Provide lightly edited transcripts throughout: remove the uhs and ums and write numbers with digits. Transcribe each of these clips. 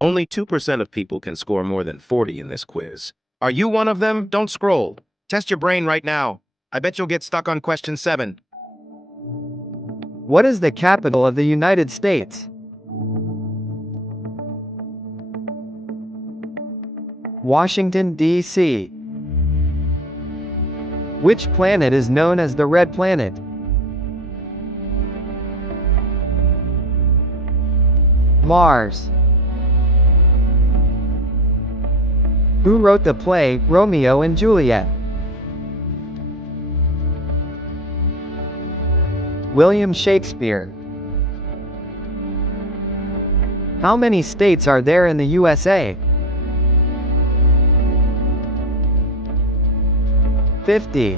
Only 2% of people can score more than 40 in this quiz. Are you one of them? Don't scroll. Test your brain right now. I bet you'll get stuck on question 7. What is the capital of the United States? Washington, D.C. Which planet is known as the Red Planet? Mars. Who wrote the play, Romeo and Juliet? William Shakespeare. How many states are there in the USA? 50.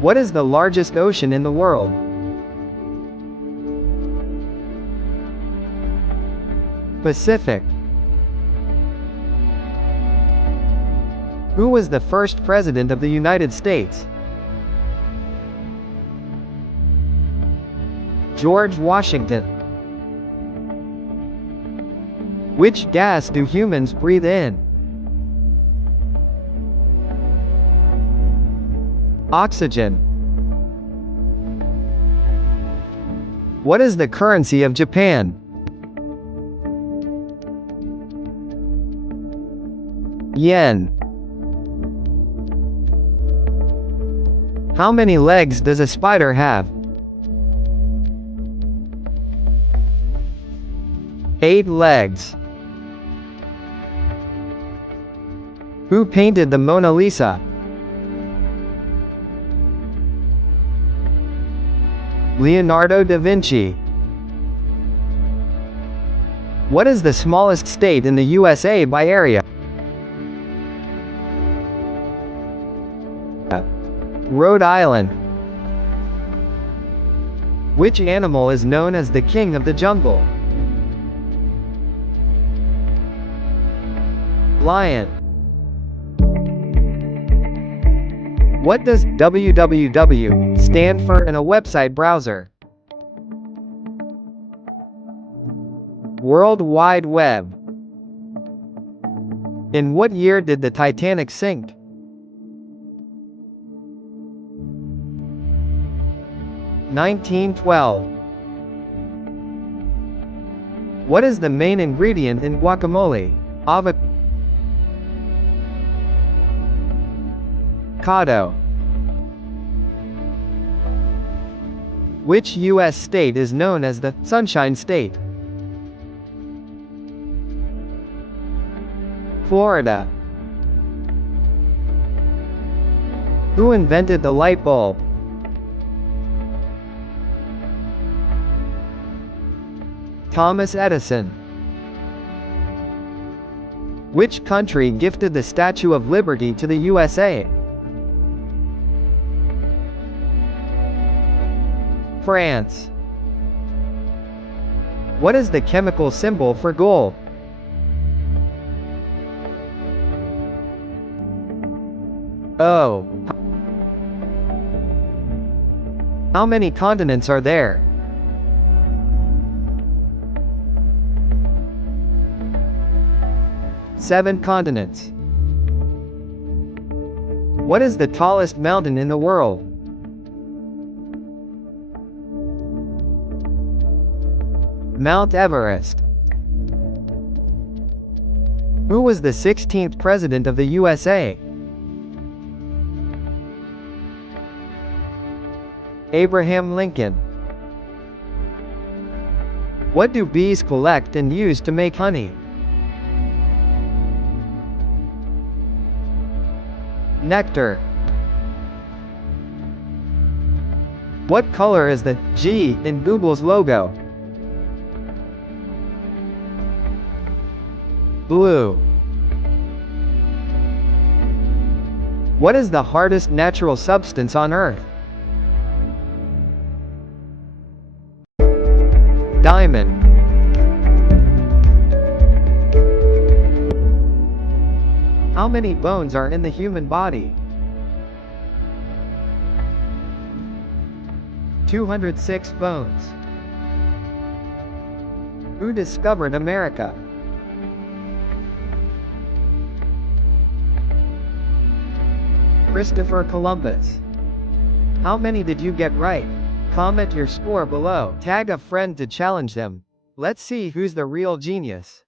What is the largest ocean in the world? Pacific. Who was the first president of the United States? George Washington. Which gas do humans breathe in? Oxygen. What is the currency of Japan? Yen. How many legs does a spider have? 8 legs. Who painted the Mona Lisa? Leonardo da Vinci. What is the smallest state in the USA by area? Rhode Island. Which animal is known as the king of the jungle? Lion. What does www stand for in a website browser? World Wide Web. In what year did the Titanic sink? 1912. What is the main ingredient in guacamole? Avocado. Which U.S. state is known as the Sunshine State? Florida. Who invented the light bulb? Thomas Edison. Which country gifted the Statue of Liberty to the USA? France. What is the chemical symbol for gold? O. How many continents are there? 7 continents. What is the tallest mountain in the world? Mount Everest. Who was the 16th president of the USA? Abraham Lincoln. What do bees collect and use to make honey? Nectar. What color is the G in Google's logo? Blue. What is the hardest natural substance on Earth? Diamond. How many bones are in the human body? 206 bones. Who discovered America? Christopher Columbus. How many did you get right? Comment your score below. Tag a friend to challenge them. Let's see who's the real genius.